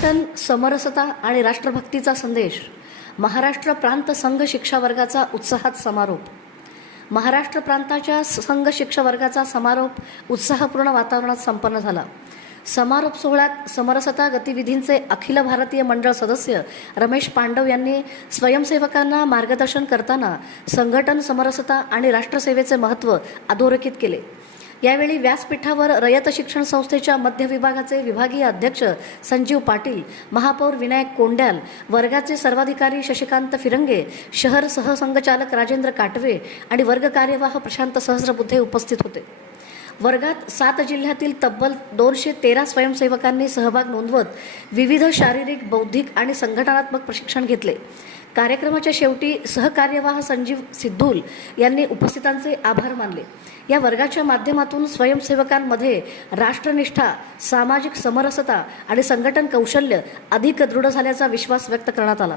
संघटन, समरसता आणि राष्ट्रभक्तीचा संदेश. महाराष्ट्र प्रांत संघ शिक्षा वर्गाचा उत्साहात समारोप. महाराष्ट्र प्रांताच्या संघ शिक्षा वर्गाचा समारोप उत्साहपूर्ण वातावरणात संपन्न झाला. समारोप सोहळ्यात समरसता गतिविधींचे अखिल भारतीय मंडळ सदस्य रमेश पांडव यांनी स्वयंसेवकांना मार्गदर्शन करताना संघटन, समरसता आणि राष्ट्रसेवेचे महत्त्व अधोरेखित केले. यावेळी व्यासपीठावर रयत शिक्षण संस्थेच्या मध्य विभागाचे विभागीय अध्यक्ष संजीव पाटील, महापौर विनायक कोंड्याल, वर्गाचे सर्वाधिकारी शशिकांत फिरंगे, शहर सहसंघचालक राजेंद्र काटवे आणि वर्ग कार्यवाह प्रशांत सहस्रबुद्धे उपस्थित होते. वर्गात 7 जिल्ह्यातील तब्बल 213 स्वयंसेवकांनी सहभाग नोंदवत विविध शारीरिक, बौद्धिक आणि संघटनात्मक प्रशिक्षण घेतले. कार्यक्रमाच्या शेवटी सहकार्यवाह संजीव सिद्धूल यांनी उपस्थितांचे आभार मानले. या वर्गाच्या माध्यमातून स्वयंसेवकांमध्ये राष्ट्रनिष्ठा, सामाजिक समरसता आणि संघटन कौशल्य अधिक दृढ झाल्याचा विश्वास व्यक्त करण्यात आला.